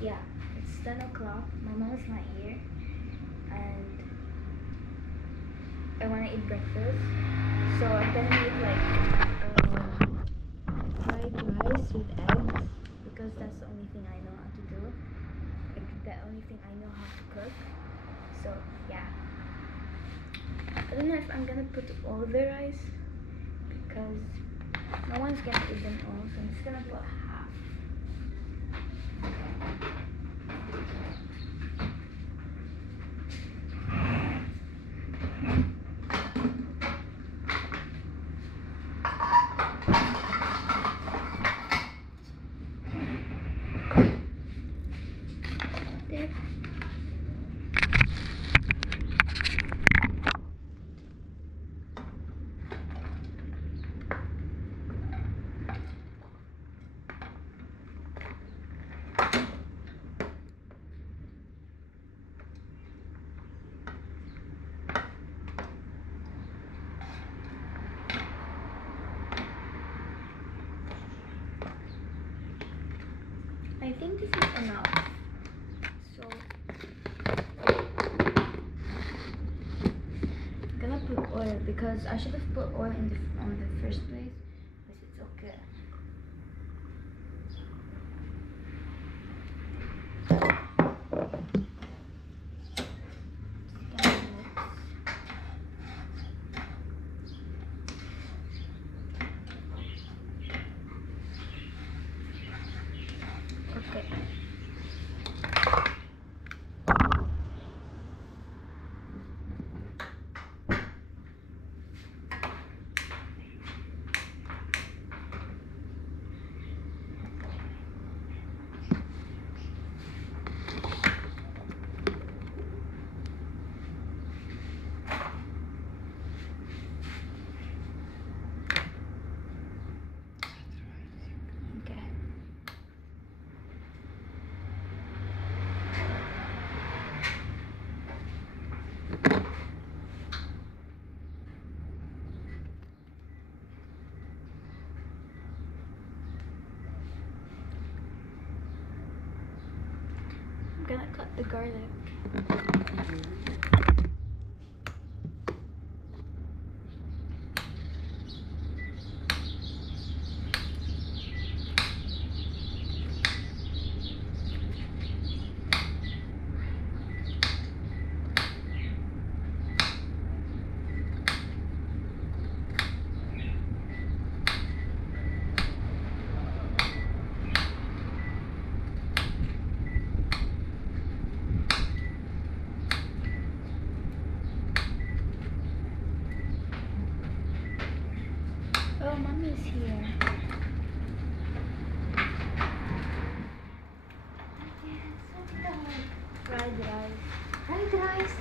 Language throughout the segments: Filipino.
yeah, it's 10 o'clock. My mom is not here, and I want to eat breakfast. So I'm gonna eat like fried rice with eggs because that's the only thing I know how to do. Like, the only thing I know how to cook. So yeah, I don't know if I'm gonna put all the rice because no one's gonna eat them all. So I'm just gonna put half. There. I think this is enough. So I'm gonna put oil because I should have put oil in on the first place, but it's okay. Okay. Okay. I'm gonna cut the garlic. Oh, mommy is here. Fried rice. Fried rice?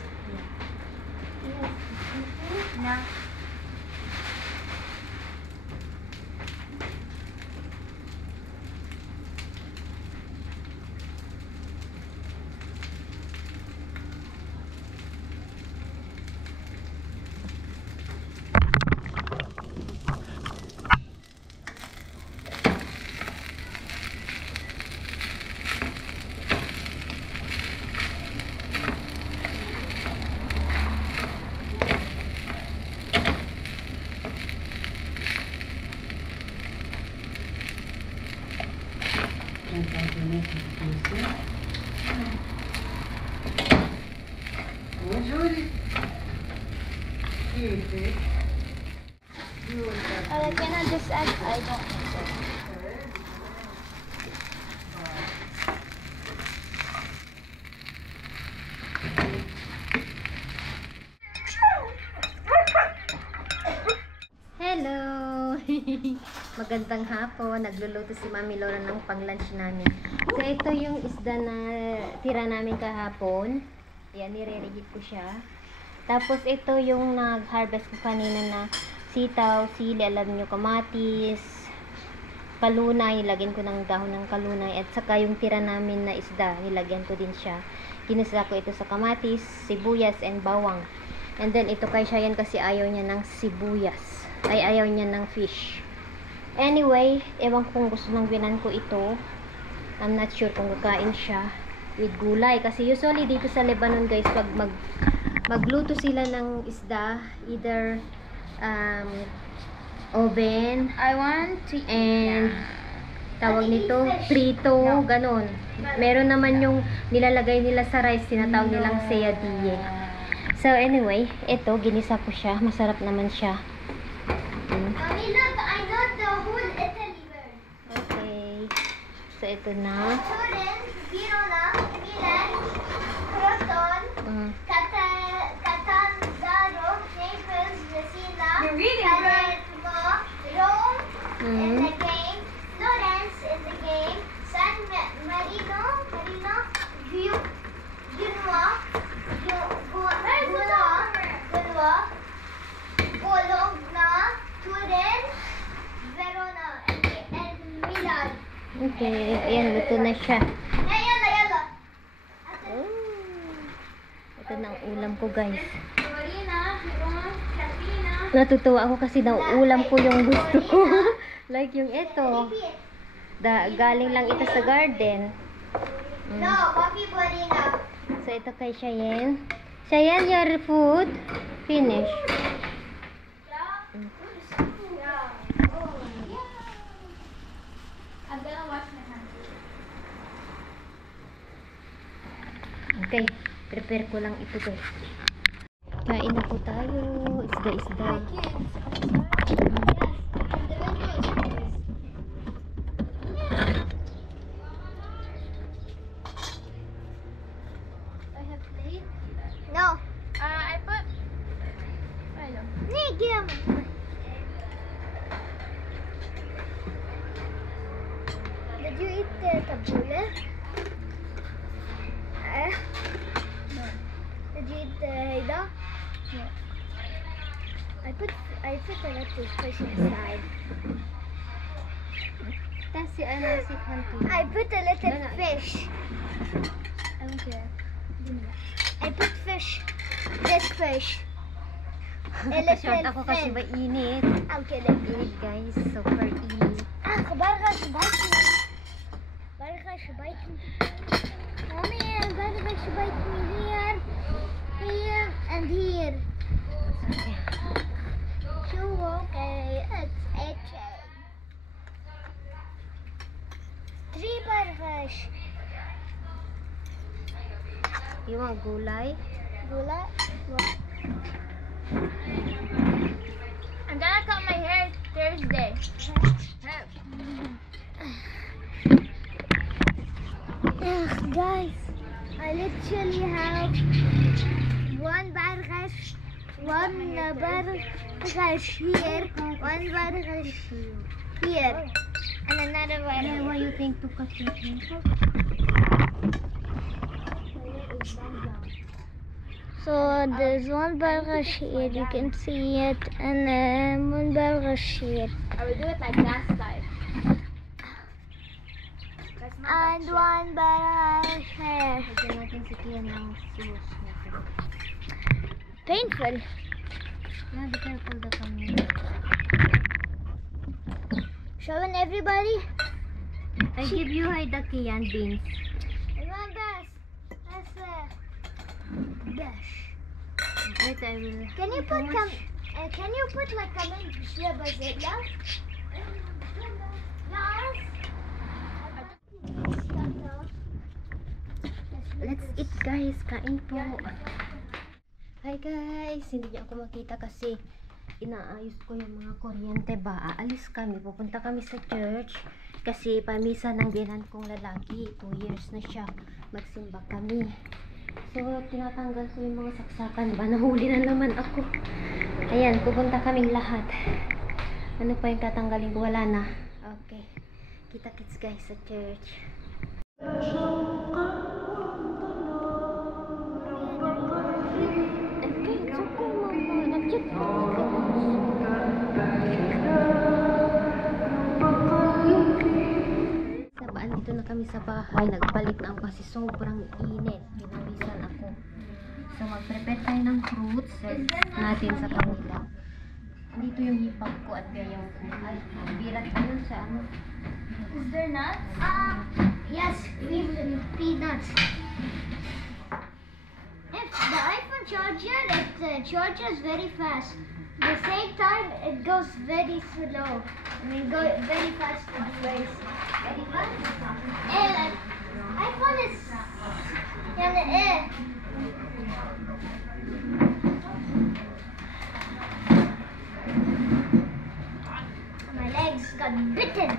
Yes. Okay. Now, I cannot just add. I don't think so. Hello! Magandang hapon. Nagluluto si Mami Laura ng pang-lunch namin. So, ito yung isda na tira namin kahapon. Ayan, nire-reheat ko siya. Tapos, ito yung nag-harvest ko kanina na sitaw, sili, alam nyo, kamatis, kalunay. Nilagyan ko ng dahon ng kalunay. At saka yung tira namin na isda, nilagyan ko din siya. Ginusa ko ito sa kamatis, sibuyas, and bawang. And then, ito kay Shayan kasi ayaw niya ng sibuyas. Ay, ayaw niya ng fish. Anyway, ewan kung gusto ng binan ko ito. I'm not sure kung kakain siya with gulay. Kasi usually dito sa Lebanon guys, pag magluto sila ng isda, either oven I want to eat and that. tawag nito, prito, ganon. Meron naman yung nilalagay nila sa rice, tinatawag nilang seyadiyeh. So anyway, ito, ginisa ko siya. Masarap naman siya. Mommy, look, I got the whole Italy bird. Okay. So ito na. Turin, Verona, Milan, Croton, Catanzaro, Naples, Messina, Palermo, Rome in the game, Florence in the game, San Marino, Genoa, Bologna, Turin, Verona, and Milan. Okay. Ayan, luto na siya. Yalla. Ito na ang ulam ko guys. Marina, Katrina. Natutuwa ako kasi ulam ko yung gusto ko. Like yung ito. Galing lang ito sa garden. No, Papi Marina. So ito kay Cheyenne. Cheyenne, your food finish. I'm gonna wash my hands. Okay, prepare ko lang ito guys. Kain na po tayo. Isda. I have plate. No. I put. I don't. Give me. Did you eat the tabbouleh? No. Did you eat the haida? No. I put a little fish inside. Kasi ano si Kanto. I put a little fish. I don't care. I put fish. This fish. A Short little ako kasi fish. mainit. I'm kidding. Init guys. Super init. Bargash biting. Mommy, bargash bite me here, and here. So okay, it's itching. 3 bargash. You want gulay? Gula? I'm gonna cut my hair Thursday. Guys, I literally have one bargash here, one bargash here, and another Yeah, why bargash. you think to cut your hair? So there's one bargash here, you can see it, and then one bargash here. I will do it like last time. And one bargash here. Lagyan natin si Tia ng sauce. Painful. Yeah, be careful the camera. Showing everybody. I give you haidaki and beans. One best. That's dash. Wait, I will. Can you put can you put like كمان شوية بازلاء? Let's eat guys. Kain po. Hi guys. Hindi niyo ako makita kasi inaayos ko yung mga kuryente ba. Aalis kami. Pupunta kami sa church. Kasi pamisa ng biyanan kong lalaki. 2 years na siya. Magsimba kami. So, tinatanggal ko yung mga saksakan ba. Nahuli na naman ako. Ayan, pupunta kaming lahat. Ano pa yung tatanggalin ko? Wala na. Okay. Kita-kits guys sa church. Okay, it's okay mama. Nag-check Sabaan dito na kami sa bahay. Nagbalik na ako kasi sobrang init. Pinawisan ako. So, mag-prepare tayo ng fruits natin sa kanila. Dito yung hipag ko at kaya yung ay, birat pa yun sa ano. Is there nuts? Yes, peanuts. If the iPhone charger, it charges very fast. At the same time, it goes very slow. I mean, go very fast to the place. Very fast. And iPhone is my legs got bitten.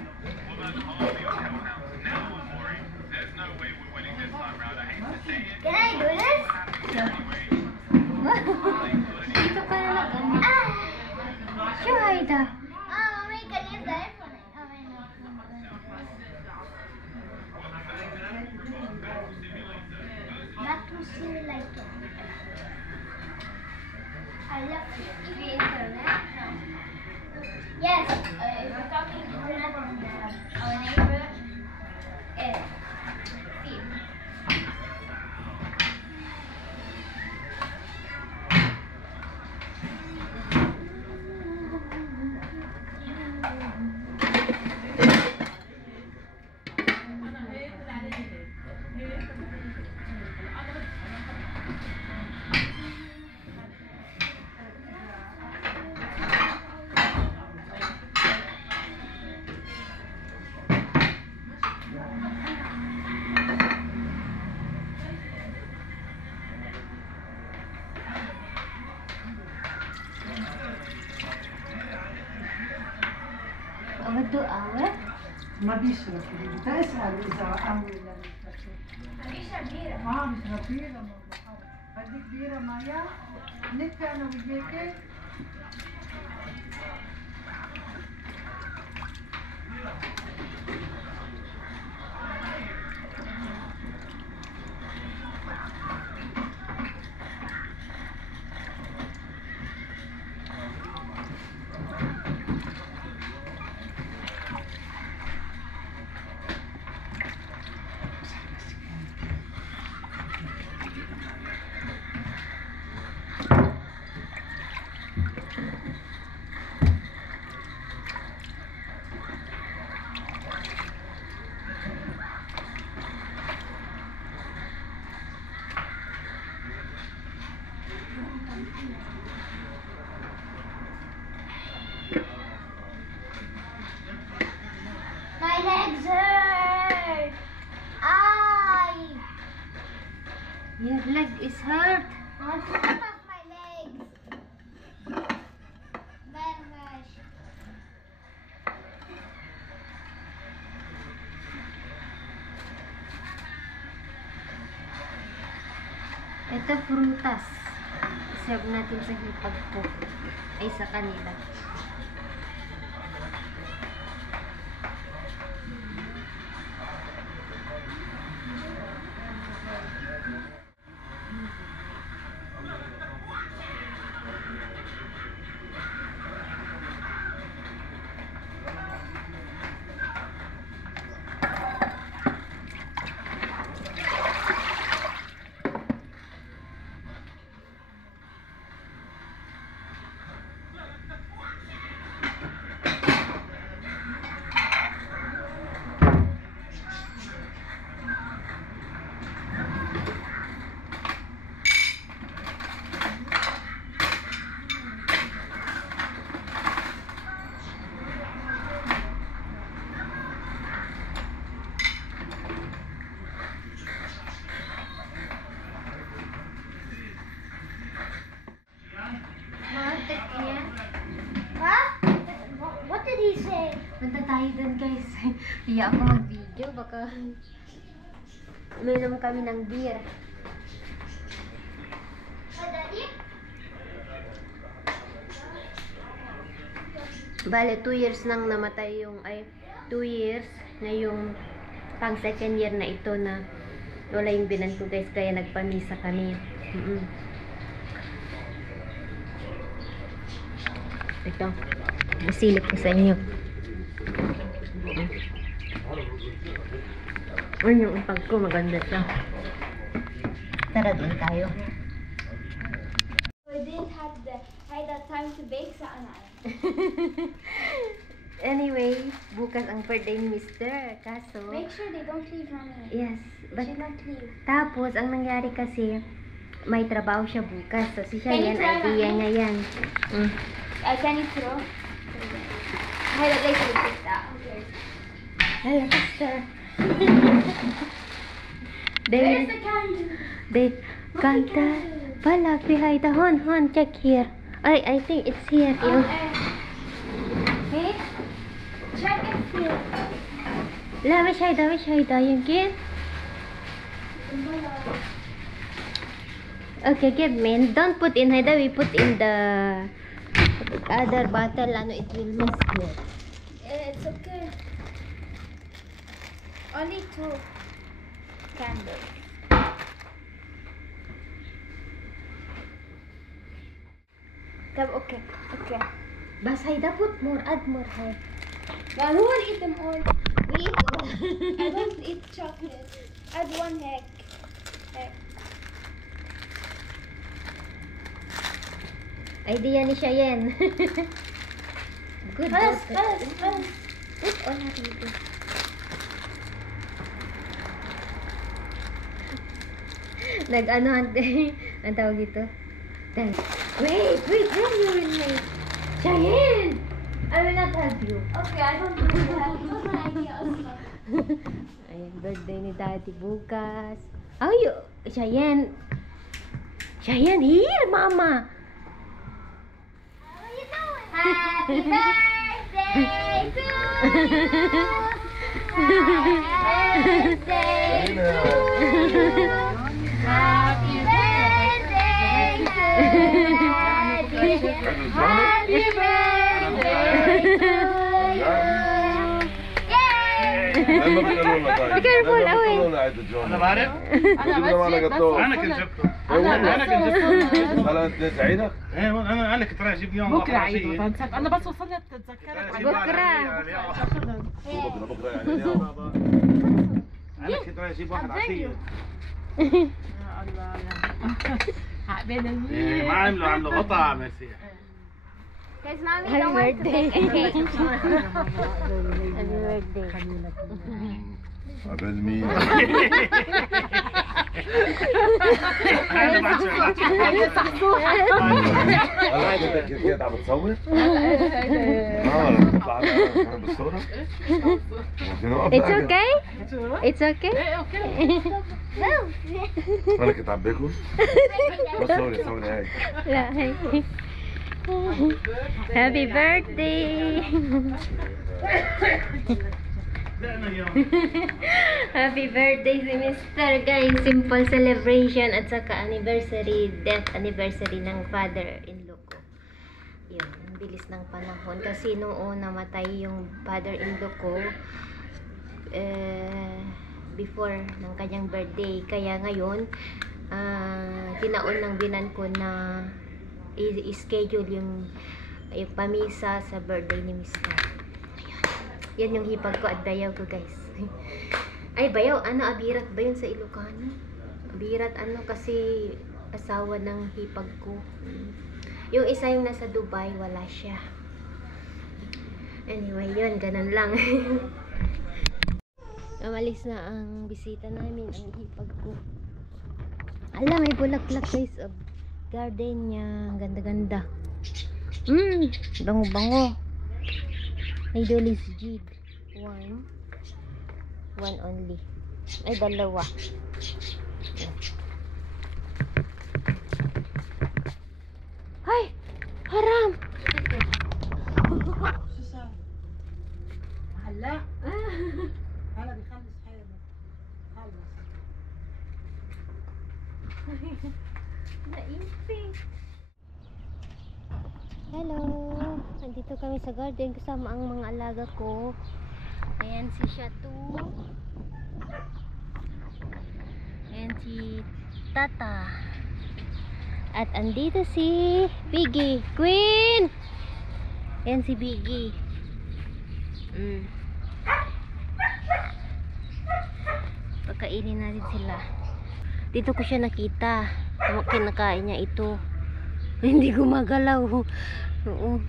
Can I do this? Dito ka na lang. Sure, Aida. Mommy, can you use the iPhone? That was really like it. I love the internet. Yes, if we're talking internet, our neighbor is Steve. Awad awad? ما بيشرب ده اسمه إذا أول ما بيشرب بيرة بدك بيرة مايا نتفق أنا وياكي My legs hurt. Your leg is hurt. I want to cut off my legs. Very much. Ito prutas. Serve natin sa hipag po. Ay sa kanila. What did he say? Punta tayo dun guys. Iya ako mag-video. Baka uminom kami ng beer. Daddy? Bale, 2 years nang namatay yung, 2 years na yung pang second year na ito na wala yung binan ko guys, kaya nagpamisa kami. Ito, masilip ko sa inyo. Ano yung pag ko, maganda siya. Tara din tayo. We didn't have the time to bake sa anay. Anyway, bukas ang birthday ni Mr. Kaso, Make sure they don't leave, mommy. yes. They But, should not leave. tapos, ang nangyari kasi, may trabaho siya bukas. So, si Can you Cheyenne, try, idea Mami? niya yan. Mm. Can you throw? I like to take that. Okay. Hello, sister. Where's the candle? They can't palak behind the hon, check here. I think it's here. You. Hey, check it here. La,ไม่ใช่ดายังกิน Okay, give me. Don't put in Haida. We put in the other bottle. Ano, it will mess here. It's okay. Only 2 candles. Okay. Bas Haida, put more. Add more. Hey. Well, who will eat them all? We eat all. I don't eat chocolate. Add 1 heck. Idea ni Cheyenne. Good. Pass. Put all Haida. Nag-ano ang tawag dito? Wait, when you will make? Cheyenne! I will not help you. Okay, I don't do that. What's my idea also? Ayan, birthday ni Daddy bukas. Oh, you, Cheyenne, here, Mama. What are you doing? Happy birthday to you. Happy birthday to you. Happy birthday to you. Happy birthday to you. Yay! Be careful, away. انا بعرف انا كنت جبته انا كنت جبته هلا انت سعيدة؟ ايه انا كنت رايح اجيب يوم بكره عيد عشية. وفنسك انا بس وصلت تتذكرك بكرة. بكرة يعني اليوم. انا كنت رايح اجيب واحد عشية. يا الله عقبال إيه، ما عملوا قطع ميرسي. Because mommy Happy don't want to birthday. make a cake. Happy birthday. عبال مين؟ انا بعد هلا انت كنت عم بتصور؟ بتطلع انا بالصورة؟ It's okay? It's okay? انا كنت عم باكل؟ بس صوري هيك. لا هي. Happy birthday. Happy birthday si Mr. Guys. Simple celebration at saka anniversary, death anniversary ng father-in-law ko. Yun, ang bilis ng panahon. Kasi noon namatay yung father-in-law ko before ng kanyang birthday. Kaya ngayon, tinaon ng binan ko na i-schedule yung pamisa sa birthday ni Mr. Yan yung hipag ko at bayaw ko, guys. Ay, bayaw, abirat ba yun sa Ilocano? Abirat, kasi asawa ng hipag ko. Yung isa yung nasa Dubai, wala siya. Anyway, yun, ganun lang. Namalis na ang bisita namin, ang hipag ko. Ala, may bulaklak, guys, of gardenia. Ganda-ganda. Bango-bango. Idolis Jid. One only. Ay, dalawa. Ay! Haram! هلا هلا بيخلص حاله خلص Naipin. Hello! Nandito kami sa garden kasama ang mga alaga ko. Ayan si Shatu. Ayan si Tata. At andito si Biggie. Queen! Ayan si Biggie. Pagkainin natin sila. Dito ko siya nakita. Kinakain niya ito. Hindi gumagalaw. Oo.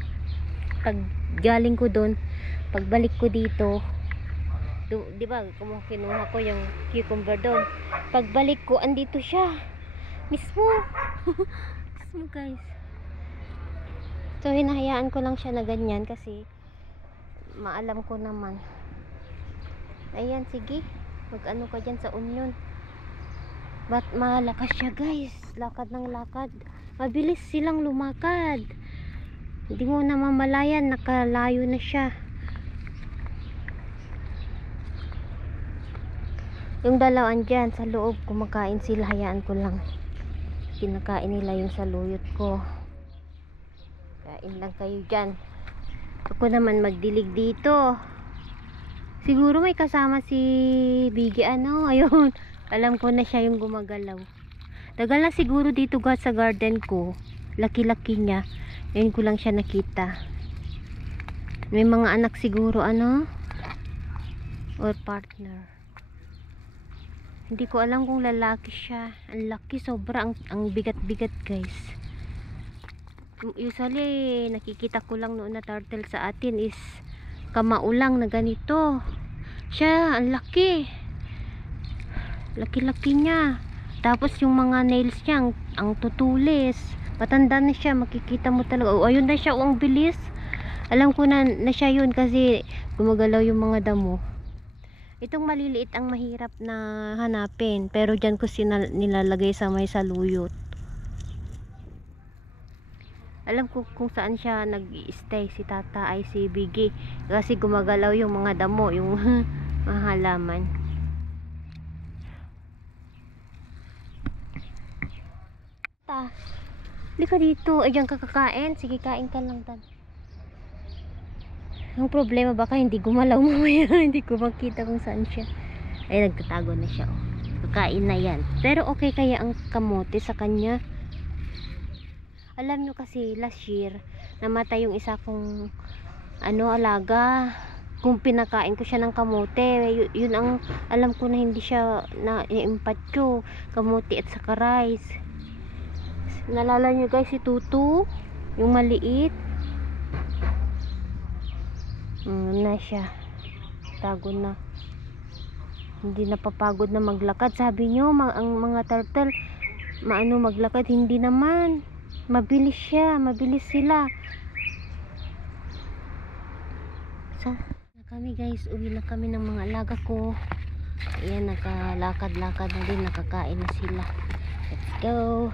Pag galing ko doon, pagbalik ko dito, di ba kinuha ko yung cucumber doon, pagbalik ko andito siya mismo. Mismo guys. So hinahayaan ko lang siya na ganyan kasi maalam ko naman. Ayan, sige, mag ano ka dyan sa onion. Ba't malakas siya guys, lakad ng lakad, mabilis silang lumakad, hindi mo na mamalayan, nakalayo na siya. Yung dalawang dyan sa loob, kumakain sila, hayaan ko lang, kinakain nila yung saluyot ko. Kain lang kayo dyan, ako naman magdilig dito. Siguro may kasama si Biggie, ayun, alam ko na siya yung gumagalaw. Tagal na siguro dito sa garden ko, laki-laki niya, ngayon ko lang siya nakita. May mga anak siguro or partner, hindi ko alam kung lalaki siya. Ang laki, sobra, ang bigat-bigat guys. Usually nakikita ko lang noon na turtle sa atin is kamaulang na ganito. Siya, ang laki, laki-laki niya. Tapos yung mga nails niya ang tutulis, matanda na siya, makikita mo talaga. Ayun na siya, ang bilis. Alam ko na siya yun kasi gumagalaw yung mga damo. Itong maliliit ang mahirap na hanapin, pero dyan ko nilalagay sa may saluyot. Alam ko kung saan siya nag-stay, si tata ay si Biggie, kasi gumagalaw yung mga damo, yung mga halaman. Hindi ka dito, ay dyan kakakain, sige kain ka lang tan. Ang problema baka hindi gumalaw mamaya, hindi ko makita kung saan siya. Ay, nagtatago na siya. Kakain na yan. Pero okay kaya ang kamote sa kanya? Alam nyo kasi last year, namatay yung isa kong alaga. Kung pinakain ko siya ng kamote, yun ang alam ko na hindi siya na-impatyo. Kamote at saka rice. Nalala nyo guys si Tutu? Yung maliit. Na siya, tago na, hindi napapagod na maglakad. Sabi nyo ang mga turtle maglakad, hindi naman, mabilis sila. Kami guys, uwi na kami ng mga alaga ko. Ayan, nakalakad-lakad na din, nakakain na sila. Let's go.